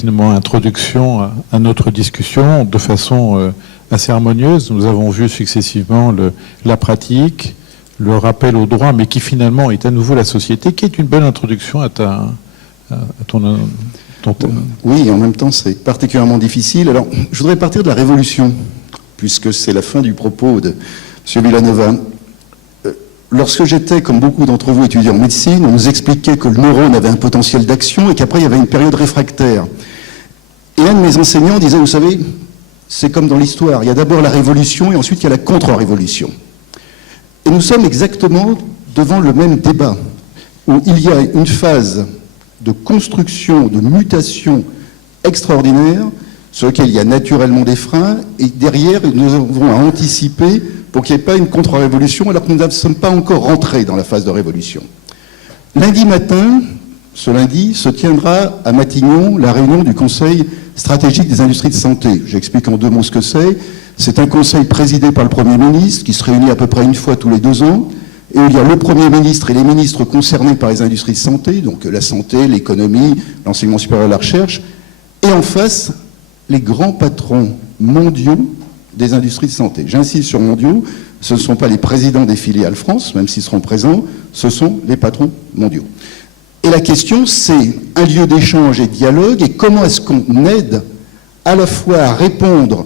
finalement introduction à notre discussion de façon assez harmonieuse. Nous avons vu successivement la pratique, le rappel au droit, mais qui finalement est à nouveau la société, qui est une bonne introduction à ton Oui, et en même temps, c'est particulièrement difficile. Alors, je voudrais partir de la Révolution, puisque c'est la fin du propos de M. Villanova. Lorsque j'étais, comme beaucoup d'entre vous, étudiant en médecine, on nous expliquait que le neurone avait un potentiel d'action et qu'après, il y avait une période réfractaire. Et un de mes enseignants disait, vous savez, c'est comme dans l'histoire, il y a d'abord la révolution et ensuite il y a la contre-révolution. Et nous sommes exactement devant le même débat, où il y a une phase de construction, de mutation extraordinaire, sur laquelle il y a naturellement des freins, et derrière, nous avons à anticiper pour qu'il n'y ait pas une contre-révolution, alors que nous ne sommes pas encore rentrés dans la phase de révolution. Lundi matin, ce lundi, se tiendra à Matignon la réunion du Conseil stratégique des industries de santé. J'explique en 2 mots ce que c'est. C'est un conseil présidé par le Premier ministre, qui se réunit à peu près 1 fois tous les 2 ans, et où il y a le Premier ministre et les ministres concernés par les industries de santé, donc la santé, l'économie, l'enseignement supérieur et la recherche, et en face, les grands patrons mondiaux des industries de santé. J'insiste sur mondiaux, ce ne sont pas les présidents des filiales France, même s'ils seront présents, ce sont les patrons mondiaux. Et la question, c'est un lieu d'échange et de dialogue, et comment est-ce qu'on aide à la fois à répondre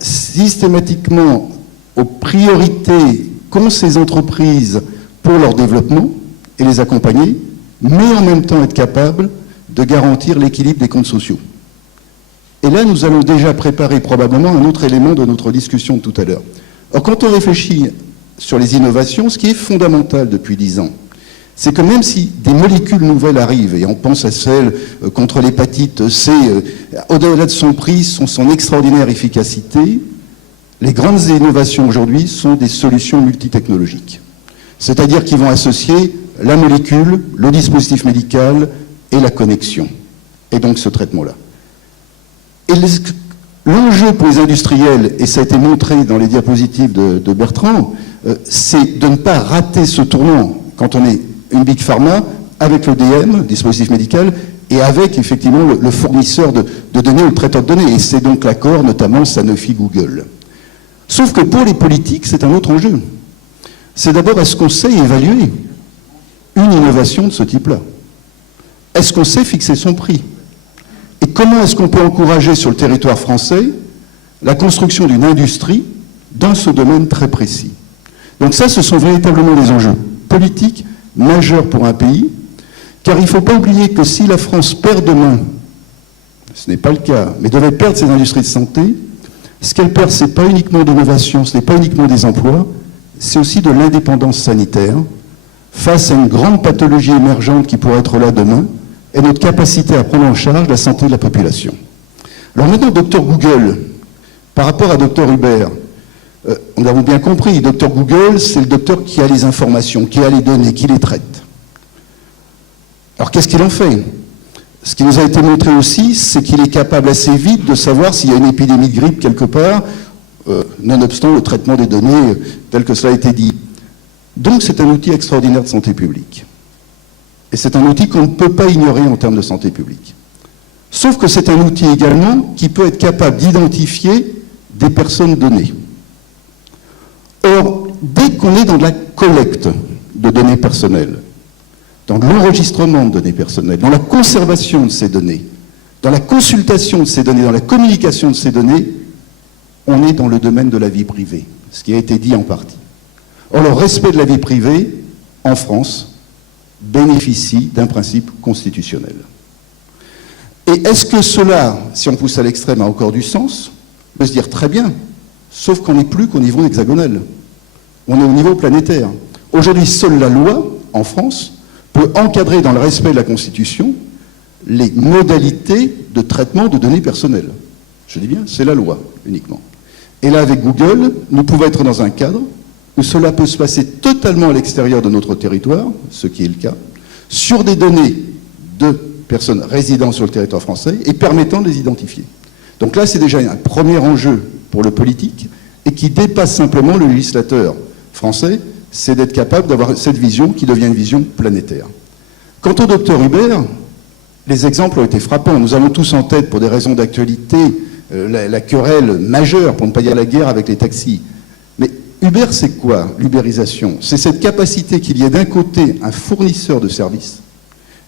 systématiquement aux priorités qu'ont ces entreprises pour leur développement et les accompagner, mais en même temps être capable de garantir l'équilibre des comptes sociaux. Et là, nous allons déjà préparer probablement un autre élément de notre discussion de tout à l'heure. Alors, quand on réfléchit sur les innovations, ce qui est fondamental depuis 10 ans, c'est que même si des molécules nouvelles arrivent, et on pense à celle contre l'hépatite C, au-delà de son prix, son extraordinaire efficacité, les grandes innovations aujourd'hui sont des solutions multitechnologiques. C'est-à-dire qu'ils vont associer la molécule, le dispositif médical et la connexion. Et donc ce traitement-là. Et l'enjeu pour les industriels, et ça a été montré dans les diapositives de Bertrand, c'est de ne pas rater ce tournant quand on est une big pharma avec le DM, dispositif médical, et avec effectivement le fournisseur de données ou le traiteur de données. Et c'est donc l'accord, notamment Sanofi-Google. Sauf que pour les politiques, c'est un autre enjeu. C'est d'abord, est-ce qu'on sait évaluer une innovation de ce type-là? Est-ce qu'on sait fixer son prix? Et comment est-ce qu'on peut encourager sur le territoire français la construction d'une industrie dans ce domaine très précis? Donc ça, ce sont véritablement des enjeux politiques majeurs pour un pays, car il ne faut pas oublier que si la France perd demain, ce n'est pas le cas, mais devait perdre ses industries de santé, ce qu'elle perd, ce n'est pas uniquement d'innovation, ce n'est pas uniquement des emplois, c'est aussi de l'indépendance sanitaire face à une grande pathologie émergente qui pourrait être là demain, et notre capacité à prendre en charge la santé de la population. Alors maintenant, Dr Google, par rapport à Dr Hubert, nous avons bien compris, Dr Google, c'est le docteur qui a les informations, qui a les données, qui les traite. Alors qu'est-ce qu'il en fait? Ce qui nous a été montré aussi, c'est qu'il est capable assez vite de savoir s'il y a une épidémie de grippe quelque part, nonobstant le traitement des données tel que cela a été dit. Donc c'est un outil extraordinaire de santé publique. Et c'est un outil qu'on ne peut pas ignorer en termes de santé publique. Sauf que c'est un outil également qui peut être capable d'identifier des personnes données. Or, dès qu'on est dans de la collecte de données personnelles, dans l'enregistrement de données personnelles, dans la conservation de ces données, dans la consultation de ces données, dans la communication de ces données, on est dans le domaine de la vie privée, ce qui a été dit en partie. Or, le respect de la vie privée, en France, bénéficie d'un principe constitutionnel. Et est-ce que cela, si on pousse à l'extrême, a encore du sens? On peut se dire très bien, sauf qu'on n'est plus qu'au niveau hexagonal. On est au niveau planétaire. Aujourd'hui, seule la loi, en France, peut encadrer dans le respect de la Constitution les modalités de traitement de données personnelles. Je dis bien, c'est la loi, uniquement. Et là, avec Google, nous pouvons être dans un cadre où cela peut se passer totalement à l'extérieur de notre territoire, ce qui est le cas, sur des données de personnes résidant sur le territoire français et permettant de les identifier. Donc là, c'est déjà un premier enjeu pour le politique et qui dépasse simplement le législateur français, c'est d'être capable d'avoir cette vision qui devient une vision planétaire. Quant au docteur Hubert, Les exemples ont été frappants. Nous avons tous en tête, pour des raisons d'actualité, la querelle majeure, pour ne pas dire la guerre, avec les taxis. Mais Uber, c'est quoi, l'ubérisation? C'est cette capacité qu'il y ait d'un côté un fournisseur de services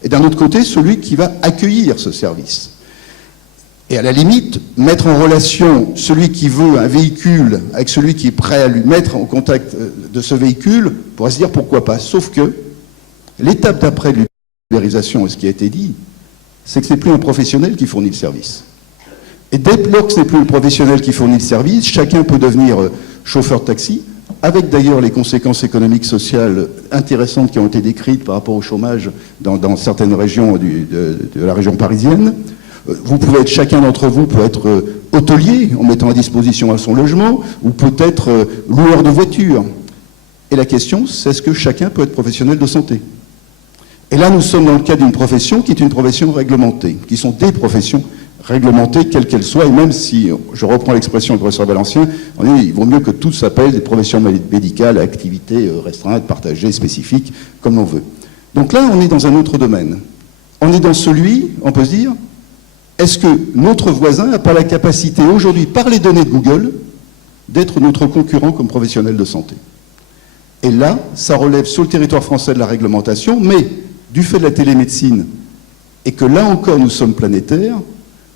et d'un autre côté celui qui va accueillir ce service. Et à la limite, mettre en relation celui qui veut un véhicule avec celui qui est prêt à lui mettre en contact de ce véhicule, on pourrait se dire pourquoi pas. Sauf que l'étape d'après de l'ubérisation, et ce qui a été dit, c'est que ce n'est plus un professionnel qui fournit le service. Et dès lors que ce n'est plus le professionnel qui fournit le service, chacun peut devenir chauffeur de taxi, avec d'ailleurs les conséquences économiques, sociales intéressantes qui ont été décrites par rapport au chômage dans certaines régions de la région parisienne. Vous pouvez être, chacun d'entre vous peut être hôtelier en mettant à disposition à son logement, ou peut-être loueur de voiture. Et la question, c'est est-ce que chacun peut être professionnel de santé? Et là, nous sommes dans le cas d'une profession qui est une profession réglementée, qui sont des professions réglementées, quelles qu'elles soient, et même si, je reprends l'expression du professeur Balancien, on dit il vaut mieux que tout s'appelle des professions médicales à activités restreintes, partagées, spécifiques, comme l'on veut. Donc là, on est dans un autre domaine. On est dans celui, on peut se dire, est-ce que notre voisin n'a pas la capacité aujourd'hui, par les données de Google, d'être notre concurrent comme professionnel de santé? Et là, ça relève sur le territoire français de la réglementation, mais du fait de la télémédecine, et que là encore nous sommes planétaires,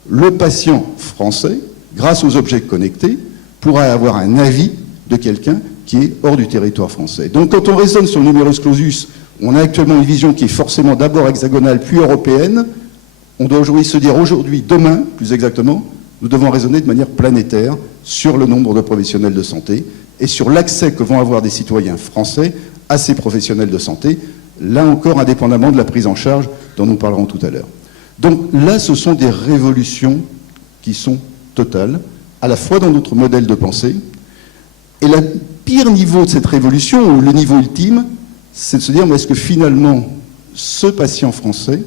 le patient français, grâce aux objets connectés, pourra avoir un avis de quelqu'un qui est hors du territoire français. Donc quand on raisonne sur le numerus clausus, on a actuellement une vision qui est forcément d'abord hexagonale puis européenne. On doit aujourd'hui se dire, demain, plus exactement, nous devons raisonner de manière planétaire sur le nombre de professionnels de santé et sur l'accès que vont avoir des citoyens français à ces professionnels de santé, là encore indépendamment de la prise en charge dont nous parlerons tout à l'heure. Donc là, ce sont des révolutions qui sont totales, à la fois dans notre modèle de pensée, et le pire niveau de cette révolution, ou le niveau ultime, c'est de se dire, mais est-ce que finalement, ce patient français,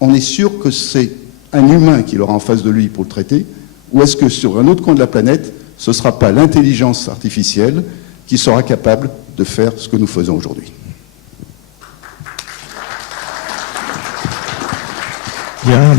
on est sûr que c'est un humain qu'il aura en face de lui pour le traiter, ou est-ce que sur un autre coin de la planète, ce ne sera pas l'intelligence artificielle qui sera capable de faire ce que nous faisons aujourd'hui? Bien,